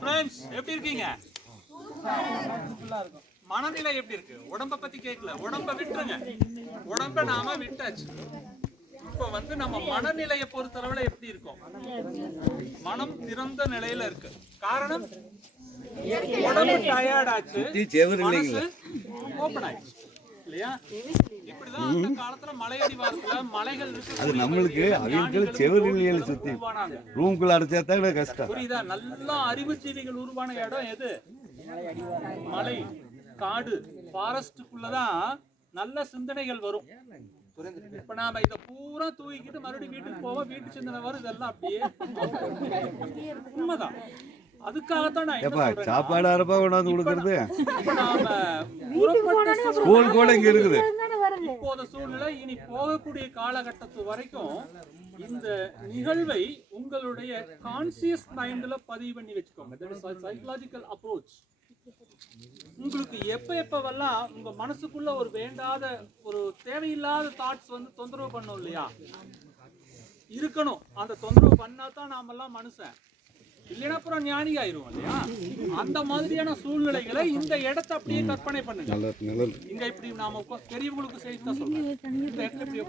Friends எப்படி இருக்கீங்க? மனநிலை எப்படி இருக்கு? உடம்ப பத்தி கேட்கல, உடம்ப விட்டுருங்க. உடம்ப நாம விட்டாச்சு. இப்போ நம்ம மனநிலையை பொறுத்தளவுல எப்படி இருக்கும்? மனம் திறந்த நிலையில இருக்கு. காரணம் உடம்பு டயர்ட் ஆச்சு, மனசு ஓபன் ஆயிடுச்சு இல்லையா? இப்படிதான் அந்த காலத்துல மலையடிவாரத்துல மலைகள் இருக்கு. அது நம்மளுக்கு அவங்களுக்கு செவரிலியல் சுத்தி ரூம்குள்ள அடைச்சா கஷ்டம். புரியுதா? நல்ல அறிவுஜீவிகள் உருவான இடம் எது? மலை, காடு, ஃபாரஸ்டுக்குள்ளதான் நல்ல சிந்தனைகள் வரும். இப்ப நாம இத பூரா தூக்கிட்டு மறுபடியும் வீட்டுக்கு போவோம், வீட்டு சிந்தனை வரும். இதெல்லாம் அப்படியே உண்மைதான். அதுக்காகத்தான் நான் சாப்பாடு அரப்பா கொண்டாந்து கொடுக்கறது. ஸ்கூல் கூட இங்க இருக்குது. இப்போத சூழ்நிலை இனி போகக்கூடிய காலகட்டத்து வரைக்கும் இந்த நிகழ்வை உங்களுடைய கான்சியஸ் மைண்ட்ல பதிவு பண்ணி வச்சுக்கோங்க. Psychological approach. உங்களுக்கு எப்பவெல்லாம் உங்க மனசுக்குள்ள ஒரு வேண்டாத ஒரு தேவையில்லாத தாட்ஸ் தொந்தரவு பண்ணும் இல்லையா, இருக்கணும். அந்த தொந்தரவு பண்ணாதான் நாமெல்லாம் மனுஷன், இல்லைன்னா அப்புறம் ஞானி ஆயிரும் இல்லையா? அந்த மாதிரியான சூழ்நிலைகளை இந்த இடத்தை அப்படியே கற்பனை பண்ணுங்க. இங்க இப்படி நாம பெரியவங்களுக்கு செய்தி சொல்றோம். இந்த இடத்துல இப்படி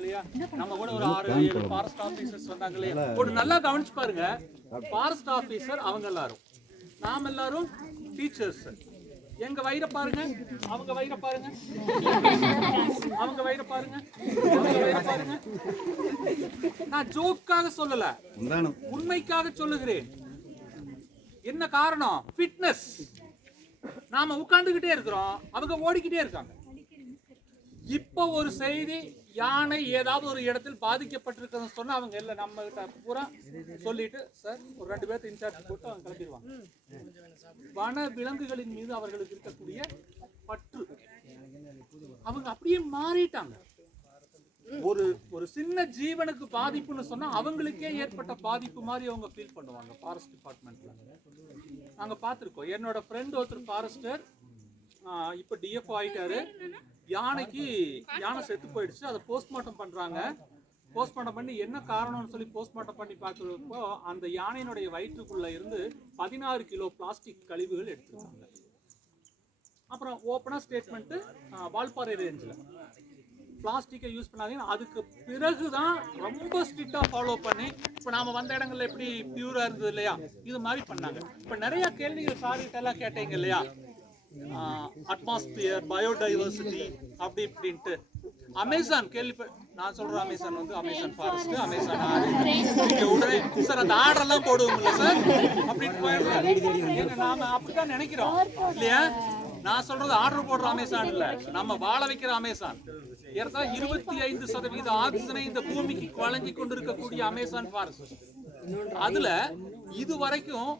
இல்லையா? நம்ம கூட ஒரு 6-7 ஃபாரஸ்ட் ஆபீசர்ஸ் வந்தாங்க இல்லையா? ஒரு நல்லா கவனிச்சு பாருங்க. ஃபாரஸ்ட் ஆபீசர் அவங்க எல்லாரும், நாம எல்லாரும் டீச்சர்ஸ். எங்க வயிற பாருங்க, அவங்க வயிற பாருங்க, அவங்க வயிற பாருங்க, அவங்க வயிற பாருங்க. நான் ஜோக்காக சொல்லல, உண்மைக்காக சொல்லுகிறேன். என்ன காரணம்? ஃபிட்னஸ். நாம உட்கார்ந்துகிட்டே இருக்கிறோம், அவங்க ஓடிக்கிட்டே இருக்காங்க. இப்ப ஒரு செய்தி, யானை ஏதாவது ஒரு இடத்தில் பாதிக்கப்பட்டிருக்கிறதுன்னு சொன்னா அவங்க இல்ல நம்ம கிட்ட பூரா சொல்லிட்டு சார் ஒரு 2 பேர்த்து இன்சார்ஜ் போட்டு அவங்க கிளம்பிடுவாங்க. வன விலங்குகளின் மீது அவர்களுக்கு இருக்கக்கூடிய பற்று, அவங்க அப்படியே மாறிட்டாங்க. ஒரு சின்ன ஜீவனுக்கு பாதிப்புன்னு சொன்னா அவங்களுக்கே ஏற்பட்ட பாதிப்பு மாதிரி அவங்க ஃபீல் பண்ணுவாங்க. ஃபாரஸ்ட் டிபார்ட்மெண்ட்ல நாங்க பார்த்திருக்கோம். என்னோட ஃப்ரெண்ட் ஒருத்தர் ஃபாரஸ்டர், இப்ப டிஎஃப்ஓ ஆயிட்டாரு. யானை செத்து போயிடுச்சு. அதை போஸ்ட்மார்ட்டம் பண்றாங்க. போஸ்ட்மார்ட்டம் பண்ணி என்ன காரணம்னு சொல்லி போஸ்ட்மார்ட்டம் பண்ணி பார்க்கிறப்போ அந்த யானையினுடைய வயிற்றுக்குள்ள இருந்து 16 கிலோ பிளாஸ்டிக் கழிவுகள் எடுத்துருக்காங்க. அப்புறம் ஓப்பனா ஸ்டேட்மெண்ட், வால்பாறை ரேஞ்சில் பிளாஸ்டிக்கை யூஸ் பண்ணாதீங்க. அதுக்கு பிறகுதான் ரொம்ப ஸ்ட்ரிக்டா ஃபாலோ பண்ணி, இப்போ நாம வந்த இடங்கள்ல எப்படி பியூரா இருந்தது இல்லையா, இது மாதிரி பண்ணாங்க. இப்போ நிறைய கேள்விகள் சார்கிட்ட எல்லாம் கேட்டீங்க இல்லையா, அட்மாஸ்பியர், பயோடைவர்சிட்டி அப்படி இப்படின்ட்டு. அமேசான் நான் சொல்றேன், அமேசான் அமேசான் ஃபாரஸ்ட், அமேசான் உடனே சார் அந்த ஆர்டர் எல்லாம் போடுவோம்ல சார் அப்படின்னு போயிடுறாங்க. நாம அப்படித்தான் நினைக்கிறோம் இல்லையா? நான் சொல்றது ஆர்டர் போடுற அமேசான் இல்ல, நம்ம வாழ வைக்கிற அமேசான். 25% ஆக்சிஜனை இந்த பூமிக்கு வழங்கி கொண்டிருக்கக்கூடிய அமேசான் ஃபாரஸ்ட். அதுல இது வரைக்கும்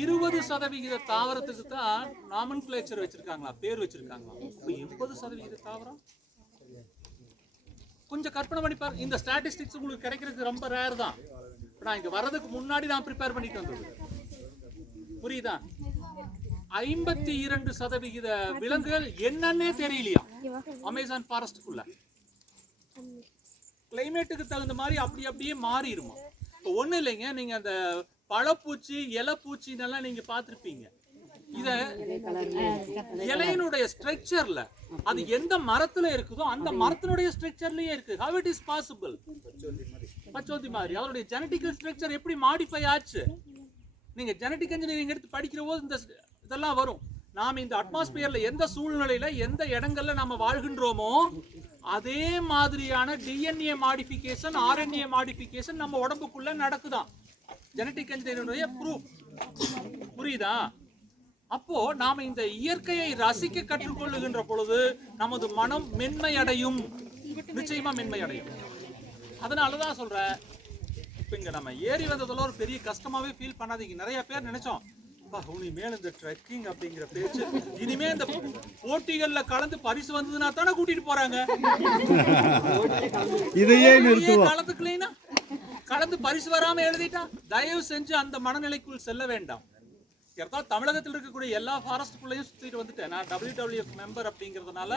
20% தாவரத்துக்கு தான் நாமன்கிளேச்சர் வச்சிருக்காங்களா, பேர் வச்சிருக்காங்களா. 80% தாவரம் கொஞ்சம் கற்பனை பண்ணி பாருங்க. இந்த ஸ்டாட்டிஸ்டிக்ஸ் உங்களுக்கு கிடைக்கிறது ரொம்ப ரேர் தான். நான் இங்க வர்றதுக்கு முன்னாடி நான் ப்ரிப்பேர் பண்ணிட்டு வந்தது, புரியுதா? 52% விலங்குகள் என்னன்னே தெரியலையா அமேசான் ஃபாரஸ்டுக்குள்ள. கிளைமேட்டுக்கு தகுந்த மாதிரி அப்படியே மாறிடுமா. இப்போ ஒன்றும் இல்லைங்க, நீங்க அந்த பழப்பூச்சி, இலைப்பூச்சின்னெல்லாம் நீங்க பார்த்துருப்பீங்க. இத இலையினுடைய ஸ்ட்ரக்சர்ல அது எந்த மரத்துல இருக்குதோ அந்த மரத்தினுடைய ஸ்ட்ரக்சர்லயே இருக்கு. How it is possible? பச்சோந்தி மாதிரி அதனுடைய ஜெனடிக்கல் ஸ்ட்ரக்சர் எப்படி மாடிஃபை ஆச்சு? நீங்க ஜெனடிக் இன்ஜினியரிங் எடுத்து படிக்கிற போது இதெல்லாம் வரும். நாம இந்த அட்மாஸ்பியர்ல எந்த சூழ்நிலையில எந்த இடங்கள்ல நாம வாழ்கின்றோமோ அதே மாதிரியான டிஎன்ஏ மாடிஃபிகேஷன், ஆர்என்ஏ மாடிஃபிகேஷன் நம்ம உடம்புக்குள்ள நடக்குதான். Genetic engineering proof. புரியுதா? அப்போ நாம இந்த இயற்கையை ரசிக்க கற்றுக்கொள்ளுகின்ற பொழுது நமது மனம் மென்மை அடையும், நிச்சயமா மென்மை அடையும். அதனாலதான் சொல்றேன், இப்ப இங்க நம்ம ஏறி வந்ததுல ஒரு பெரிய கஷ்டமாவே ஃபீல் பண்ணாதீங்க. நிறைய பேர் நினைச்சோம் இனிமேல் இந்த ட்ரெக்கிங் அப்படிங்கிற பேச்சு, இனிமே இந்த போட்டிகள்ல கலந்து பரிசு வந்ததுன்னா தானே கூட்டிட்டு போறாங்க. இதையே கலந்துக்கலைன்னா கலந்து பரிசு வராம எழுதிட்டா தயவு செஞ்சு அந்த மனநிலைக்குள் செல்ல வேண்டாம். தமிழகத்தில் இருக்கக்கூடிய எல்லா ஃபாரஸ்டுக்குள்ளேயும் சுத்திட்டு வந்துட்டேன். நான் WWF மெம்பர் அப்படிங்கிறதுனால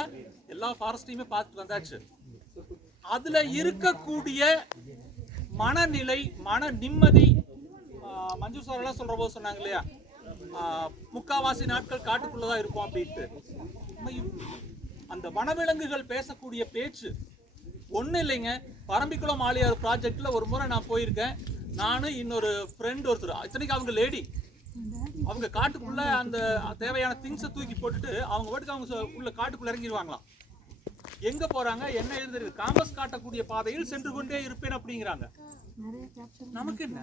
எல்லா ஃபாரஸ்டையுமே பார்த்துட்டு வந்தாச்சு. அதுல இருக்கக்கூடிய மனநிலை, மன நிம்மதி, மஞ்சு சார் எல்லாம் சொல்ற போது சொன்னாங்க இல்லையா, முக்காவாசி நாட்கள் காட்டுக்குள்ளதான் இருக்கும் அப்படின்ட்டு. அந்த வனவிலங்குகள் பேசக்கூடிய பேச்சு ஒன்றும் இல்லைங்க. பரம்பிக்குளம் ஆழியார் ப்ராஜெக்ட்ல ஒரு முறை நான் போயிருக்கேன். நானும் இன்னொரு ஃப்ரெண்ட் ஒருத்தர், இத்தனைக்கு அவங்க லேடி, அவங்க காட்டுக்குள்ள அந்த தேவையான திங்ஸை தூக்கி போட்டுட்டு அவங்க பாட்டுக்கு அவங்க உள்ள காட்டுக்குள்ள இறங்கிடுவாங்களாம். எங்க போறாங்க, என்ன எழுதுறது, காம்பஸ் காட்டக்கூடிய பாதையில் சென்று கொண்டே இருப்பேன் அப்படிங்கிறாங்க. நமக்கு என்ன,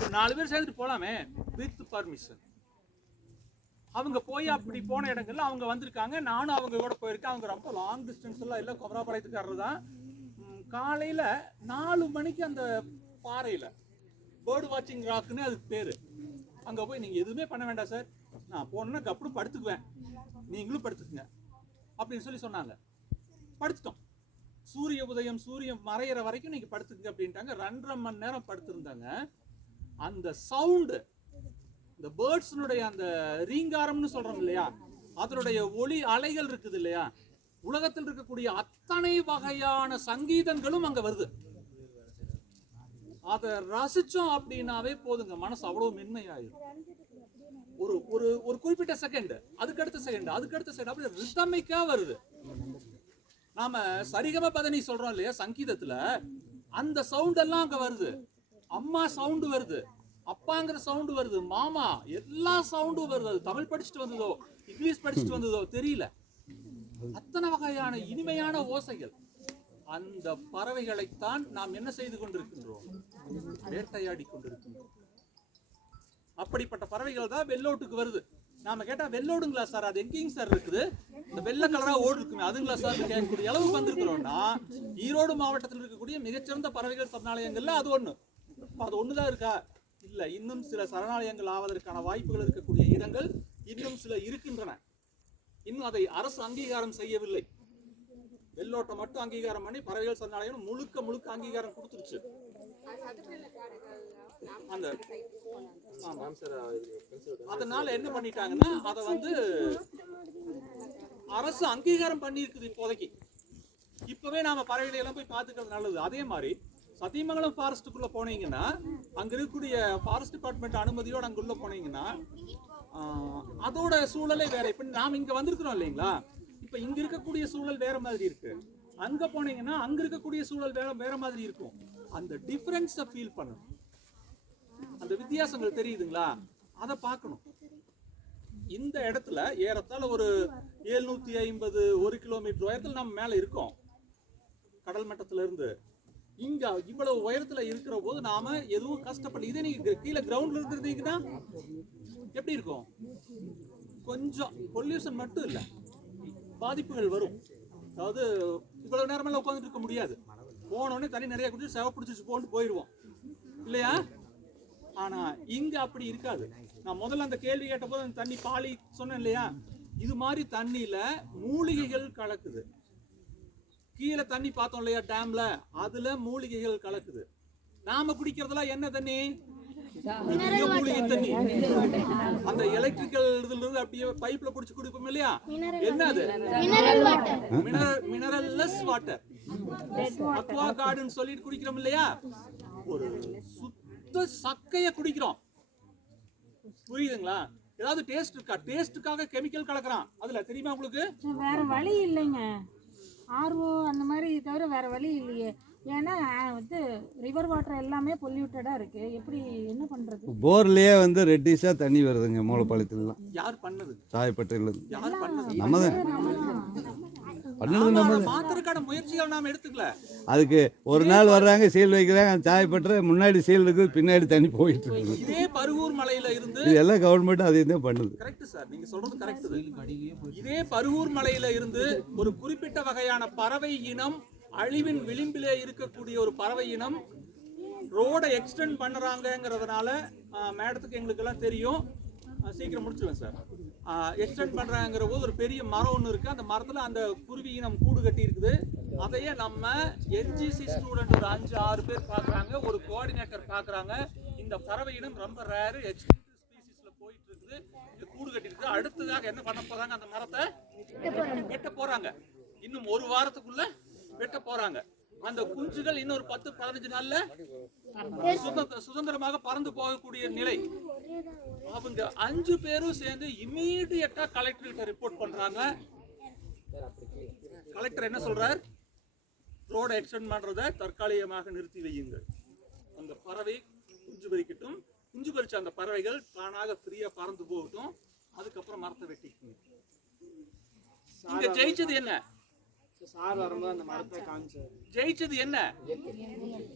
ஒரு 4 பேர் சேர்ந்துட்டு போலாமே வித் பர்மிஷன். அவங்க போய் அப்படி போன இடங்கள்ல அவங்க வந்திருக்காங்க, நானும் அவங்க கூட போயிருக்கேன். அவங்க ரொம்ப லாங் டிஸ்டன்ஸ் எல்லாம் இல்லை, குமராபாளையத்துக்காரர் தான். காலையில 4 மணிக்கு அந்த பாறையில பேர்டு வாட்சிங் ராக்குன்னு அதுக்கு பேரு. அங்க போய் நீங்க எதுவுமே பண்ண வேண்டாம் சார், நான் போனேன்னா கப்பலும் படுத்துக்குவேன், நீங்களும் படுத்துக்குங்க அப்படின்னு சொல்லி சொன்னாங்க. படுத்துட்டோம். சூரிய உதயம் சூரியன் மறையிற வரைக்கும் நீங்க படுத்துக்குங்க அப்படின்ட்டாங்க. 2.5 மணி நேரம் படுத்திருந்தாங்க. அந்த சவுண்டு, இந்த பேர்ட்ஸினுடைய அந்த ரீங்காரம்னு சொல்றோம் இல்லையா, அதனுடைய ஒளி அலைகள் இருக்குது இல்லையா, உலகத்தில் இருக்கக்கூடிய அத்தனை வகையான சங்கீதங்களும் அங்க வருது. அதை ரசிச்சோம் அப்படின்னாவே போதுங்க, மனசு அவ்வளவு மென்மையாயிரும். ஒரு ஒரு ஒரு குறிப்பிட்ட செகண்ட், அதுக்கடுத்த செகண்ட், அதுக்கடுத்த செகண்ட், அப்படி ரிதமிக்கா வருது. நாம சரிகம பதனி சொல்றோம் இல்லையா சங்கீதத்துல, அந்த சவுண்ட் எல்லாம் அங்க வருது. அம்மா சவுண்டு வருது, அப்பாங்கிற சவுண்டு வருது, மாமா, எல்லா சவுண்டும் வருது. அது தமிழ் படிச்சுட்டு வந்ததோ இங்கிலீஷ் படிச்சுட்டு வந்ததோ தெரியல, அத்தனை வகையான இனிமையான ஓசைகள். அந்த பறவைகளைத்தான் நாம் என்ன செய்து கொண்டிருக்கின்றோம், வேட்டையாடி கொண்டிருக்கின்றோம். அப்படிப்பட்ட பறவைகள் தான் வெள்ளோட்டுக்கு வருது. நாம கேட்டா வெள்ளோடுங்களா சார், அது எங்கேயும் சார் இருக்குது, இந்த வெள்ளை கலரா ஓடு இருக்குமே அதுங்களா சார் கேட்கக்கூடிய அளவுக்கு வந்திருக்கிறோம்னா, ஈரோடு மாவட்டத்தில் இருக்கக்கூடிய மிகச்சிறந்த பறவைகள் சரணாலயங்கள்ல அது ஒண்ணு. அது ஒண்ணுதான் இருக்கா? இல்ல, இன்னும் சில சரணாலயங்கள் ஆவதற்கான வாய்ப்புகள் இருக்கக்கூடிய இடங்கள் இன்னும் சில இருக்கின்றன. இன்னும் அதை அரசு அங்கீகாரம் செய்யவில்லை. வெள்ளோட்டை மட்டும் அங்கீகாரம் பண்ணி பறவைகள் சரணாலயம் முழுக்க அங்கீகாரம் கொடுத்துருச்சு. அந்த அதனால என்ன பண்ணிட்டாங்கன்னா, அதை வந்து அரசு அங்கீகாரம் பண்ணி இருக்குது இப்போதைக்கு. இப்பவே நாம பறவைகளை எல்லாம் போய் பார்த்துக்கிறது நல்லது. அதே மாதிரி சத்தியமங்கலம் ஃபாரஸ்ட்டுக்குள்ள போனீங்கன்னா, அங்க இருக்கக்கூடிய ஃபாரஸ்ட் டிபார்ட்மெண்ட் அனுமதியோட அங்குள்ள போனீங்கன்னா அதோட சூழலே வேற. இப்ப நாம இங்க வந்திருக்கிறோம் இல்லைங்களா, இப்ப இங்க இருக்கக்கூடிய சூழல் வேற மாதிரி இருக்கு. அங்க போனீங்கன்னா அங்க இருக்கக்கூடிய சூழல் வேற மாதிரி இருக்கும். அந்த டிஃபரன்ஸை ஃபீல் பண்ணணும், அந்த வித்தியாசங்கள் தெரியுதுங்களா, அதை பார்க்கணும். இந்த இடத்துல ஏறத்தாழ ஒரு 750 1 கிலோமீட்டர் உயரத்தில் நம்ம மேல இருக்கோம் கடல் மட்டத்துல இருந்து. இங்க இவ்வளவு உயரத்துல இருக்கிற போது நாம எதுவும் கஷ்டப்படல. இதே நீங்க கீழே கிரவுண்ட்ல இருந்தீங்கன்னா எப்படி இருக்கும், கொஞ்சம் பொல்யூஷன் மட்டும் இல்ல, பாதிப்புகள் வரும். அதாவது இவ்வளவு நேரமெல்லாம் உட்காந்துட்டு இருக்க முடியாது, போனோடனே தண்ணி நிறைய குடிச்சு செவ பிடிச்சிச்சு போட்டு போயிடுவோம் இல்லையா. ஆனா இங்க அப்படி இருக்காது. நான் முதல்ல அந்த கேள்வி கேட்ட போது அந்த தண்ணி பாலி சொன்னேன் இல்லையா, இது மாதிரி தண்ணியில மூலிகைகள் கலக்குது. கீழே தண்ணி பார்த்தோம் இல்லையா டேம்ல, அதுல மூலிகைகள் கலக்குது. நாம குடிக்கிறதுலாம் என்ன தண்ணி, மூலிகை தண்ணி. அந்த எலக்ட்ரிக்கல் இதுல இருந்து அப்படியே பைப்ல புடிச்சு குடிப்போம் இல்லையா, என்னது மினரல்லெஸ் வாட்டர், அக்வா கார்டுன்னு சொல்லிட்டு குடிக்கிறோம் இல்லையா, ஒரு சுத்த சக்கைய குடிக்கிறோம். புரியுதுங்களா? ஏதாவது டேஸ்ட் இருக்கா? டேஸ்டுக்காக கெமிக்கல் கலக்குறான் அதுல, தெரியுமா உங்களுக்கு? வேற வழி இல்லைங்க, ஆர்வம் அந்த மாதிரி தவிர வேற வழி இல்லையே. ஏன்னா வந்து ரிவர் வாட்டர் எல்லாமே பொல்யூட்டடா இருக்கு, எப்படி என்ன பண்றது? போர்லயே வந்து ரெட்டிஷா தண்ணி வருதுங்க மூலப்பாளையத்துலாம். யார் பண்ணது? சாயப்பட்டில யார் பண்ணது? நம்ம தான் பண்ணது. நம்ம மாத்திரக்கான முயற்சிகள் நாம எடுத்துக்கல. அதுக்கு ஒரு நாள் வர்றாங்க, சீல் வைக்கிறாங்க, அந்த சாயப்பட்டுற முன்னாடி சீல் இருக்குது, பின்னாடி தண்ணி போயிட்டு இருக்கு. இதே பருகூர் மலையில இருந்து இதெல்லாம் கவர்மெண்ட் அதையும் தான் பண்ணுது. கரெக்ட் சார், நீங்க சொல்றது கரெக்ட். இதே பருகூர் மலையில இருந்து ஒரு குறிப்பிட்ட வகையான பறவை இனம், அழிவின் விளிம்பிலே இருக்கக்கூடிய ஒரு பறவை இனம், ரோடை எக்ஸ்டெண்ட் பண்ணுறாங்கிறதுனால மேடத்துக்கு எங்களுக்கு எல்லாம் தெரியும். சீக்கிரம் முடிச்சுடுவேன் சார். எக்ஸ்டெண்ட் பண்ணுறாங்கிற போது ஒரு பெரிய மரம் ஒன்று இருக்குது, அந்த மரத்தில் அந்த குருவி இனம் கூடு கட்டி இருக்குது. அதையே நம்ம என்ஜிசி ஸ்டூடெண்ட் ஒரு 5-6 பேர் பார்க்குறாங்க, ஒரு கோஆர்டினேட்டர் பார்க்குறாங்க. இந்த பறவை இனம் ரொம்ப ரேரு, எக்ஸ்டிங்க்ட் ஸ்பீசிஸில் போயிட்டு இருக்குது, இது கூடு கட்டி இருக்குது. அடுத்ததாக என்ன பண்ண போகிறாங்க, அந்த மரத்தை வெட்ட போகிறாங்க. இன்னும் ஒரு வாரத்துக்குள்ள வெட்ட போறாங்க. அந்த குஞ்சுகள் இன்னொரு 10-15 நாள்ல சுதந்திரமாக பறந்து போகக்கூடிய நிலை. அவங்க 5 பேரும் சேர்ந்து இமீடியட்டா கலெக்டர் கிட்ட ரிப்போர்ட் பண்றாங்க. கலெக்டர் என்ன சொல்றார்? ரோட எக்ஸ்டெண்ட் பண்றத தற்காலிகமாக நிறுத்தி வையுங்கள். அந்த பறவை குஞ்சு பறிக்கட்டும், குஞ்சு பறிச்ச அந்த பறவைகள் தானாக ஃப்ரீயா பறந்து போகட்டும், அதுக்கப்புறம் மரத்தை வெட்டிக்குங்க. இங்க ஜெயிச்சது என்ன? சார் வரும்போது அந்த மரத்தை காமிச்சார். ஜெயிச்சது என்ன?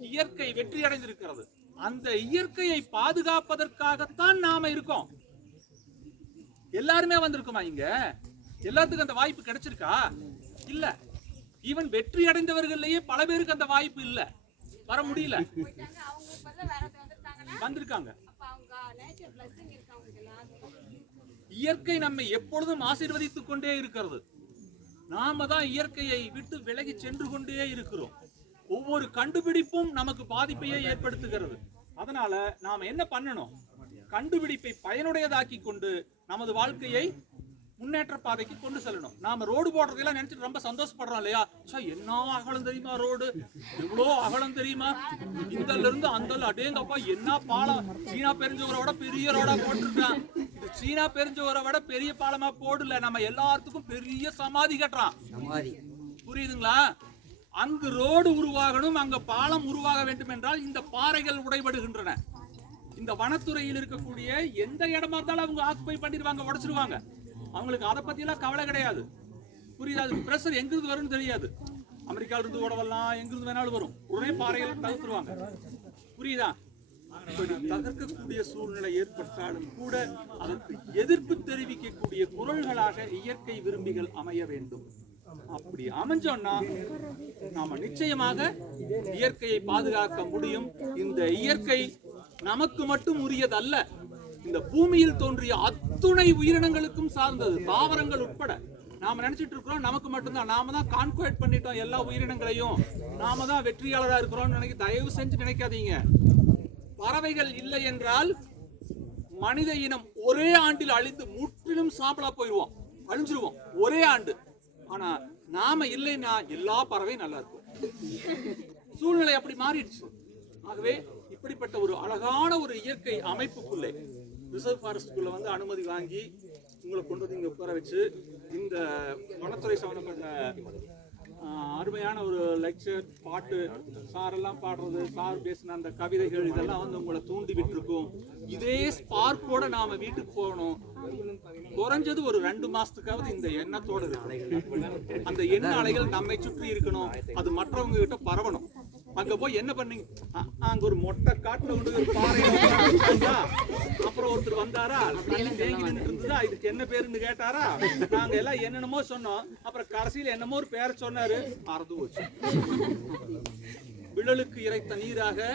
இயற்கை வெற்றி அடைந்திருக்கிறது. அந்த இயற்கையை பாதுகாப்பதற்காகத்தான் நாம இருக்கோம். எல்லாருமே வந்திருக்குமா இங்க? எல்லாத்துக்கும் அந்த வாய்ப்பு கிடைச்சிருக்கா? இல்ல. ஈவன் வெற்றி அடைந்தவர்கள்லயே பல பேருக்கு அந்த வாய்ப்பு இல்ல, வர முடியல. வந்திருக்காங்க. இயற்கை நம்மை எப்பொழுதும் ஆசீர்வதித்துக் கொண்டே இருக்கிறது. நாம தான் இயற்கையை விட்டு விலகி சென்று கொண்டே இருக்கிறோம். ஒவ்வொரு கண்டுபிடிப்பும் நமக்கு பாதிப்பையே ஏற்படுத்துகிறது. அதனால நாம என்ன பண்ணணும்? கண்டுபிடிப்பை பயனுடையதாக்கி கொண்டு நமது வாழ்க்கையை முன்னேற்ற பாதைக்கு கொண்டு செல்லணும். நாம ரோடு போடுறதெல்லாம் நினைச்சிட்டு ரொம்ப சந்தோஷப்படுறோம் இல்லையா? என்ன அகலம் தெரியுமா ரோடு, எவ்வளோ அகலம் தெரியுமா, இந்தல இருந்து அந்த அடேங்கப்பா என்ன பாலம், சீனா பெருஞ்சோரை விட பெரிய ரோடா போட்டிருக்கான். இது சீனா பெருஞ்சோரை விட பெரிய பாலமா போடல, நம்ம எல்லாத்துக்கும் பெரிய சமாதி கட்டுறான். புரியுதுங்களா? அங்கு ரோடு உருவாகணும், அங்க பாலம் உருவாக வேண்டும் என்றால் இந்த பாறைகள் உடைபடுகின்றன. இந்த வனத்துறையில் இருக்கக்கூடிய எந்த இடமா இருந்தாலும் அவங்க ஆக்குபை பண்ணிடுவாங்க, உடைச்சிருவாங்க. அவங்களுக்கு அதை பத்தி எல்லாம் கவலை கிடையாது. புரியுது? பிரஷர் எங்கிருந்து வரும்னு தெரியாது. அமெரிக்கால இருந்து கூட வரலாம், எங்கிருந்து வேணாலும் வரும். உடனே பாறைகள் தகர்த்துருவாங்க. புரியுதா? தகர்க்கக்கூடிய சூழ்நிலை ஏற்பட்டாலும் கூட அதற்கு எதிர்ப்பு தெரிவிக்கக்கூடிய குரல்களாக இயற்கை விரும்பிகள் அமைய வேண்டும். அப்படி அமைஞ்சோம்னா நாம நிச்சயமாக இயற்கையை பாதுகாக்க முடியும். இந்த இயற்கை நமக்கு மட்டும் உரியதல்ல, இந்த பூமியில் தோன்றிய அத்துணை உயிரினங்களுக்கும் சார்ந்தது, தாவரங்கள் உட்பட. நாம நினைச்சிட்டு இருக்கிறோம் நமக்கு மட்டும்தான், நாம தான் கான்குவேட் பண்ணிட்டோம் எல்லா உயிரினங்களையும், நாம தான் வெற்றியாளராக இருக்கிறோம் நினைக்க தயவு செஞ்சு நினைக்காதீங்க. பறவைகள் இல்லை என்றால் மனித இனம் ஒரே ஆண்டில் அழிந்து முற்றிலும் சாம்பலா போயிடுவோம், அழிஞ்சிருவோம் ஒரே ஆண்டு. ஆனா நாம இல்லைன்னா எல்லா பறவையும் நல்லா இருக்கும். சூழ்நிலை அப்படி மாறிடுச்சு. ஆகவே இப்படிப்பட்ட ஒரு அழகான ஒரு இயற்கை அமைப்புக்குள்ளே ரிசர்வ் ஃபாரஸ்டுக்குள்ள வந்து அனுமதி வாங்கி உங்களை கொண்டு வந்து இங்கே உட்கார வச்சு இந்த வனத்துறை சம்பந்தப்பட்ட அருமையான ஒரு லெக்சர், பாட்டு, சாரெல்லாம் பாடுறது, சார் பேசின அந்த கவிதைகள் இதெல்லாம் வந்து உங்களை தூண்டி விட்டுருக்கும். இதே ஸ்பார்க்கோட நாம வீட்டுக்கு போகணும். குறைஞ்சது ஒரு 2 மாசத்துக்காவது இந்த எண்ணத்தோட இருக்கணும். அந்த எண்ண அலைகள் நம்மை சுற்றி இருக்கணும், அது மற்றவங்க கிட்ட பரவணும். அங்க போய் என்ன பண்ணீங்க, அங்க ஒரு மொட்டை காட்டுல கொண்டு ஒரு பாறை, அப்புறம் ஒருத்தர் வந்தாரா, தண்ணி தேங்கி நின்றுட்டு இருந்ததா, இதுக்கு என்ன பேருன்னு கேட்டாரா, நாங்க எல்லாம் என்னென்னமோ சொன்னோம். அப்புறம் கடைசியில் என்னமோ ஒரு பேரை சொன்னாரு, மறந்து போச்சு. விழலுக்கு இறைத்த நீராக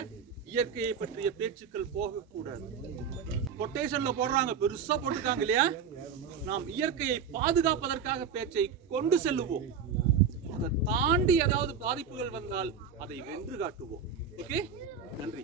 இயற்கையை பற்றிய பேச்சுக்கள் போகக்கூடாது. கொட்டேஷன்ல போடுறாங்க, பெருசா போட்டுருக்காங்க இல்லையா? நாம் இயற்கையை பாதுகாப்பதற்காக பேச்சை கொண்டு செல்லுவோம். அதை தாண்டி ஏதாவது பாதிப்புகள் வந்தால் அதை வென்று காட்டுவோம். ஓகே, நன்றி.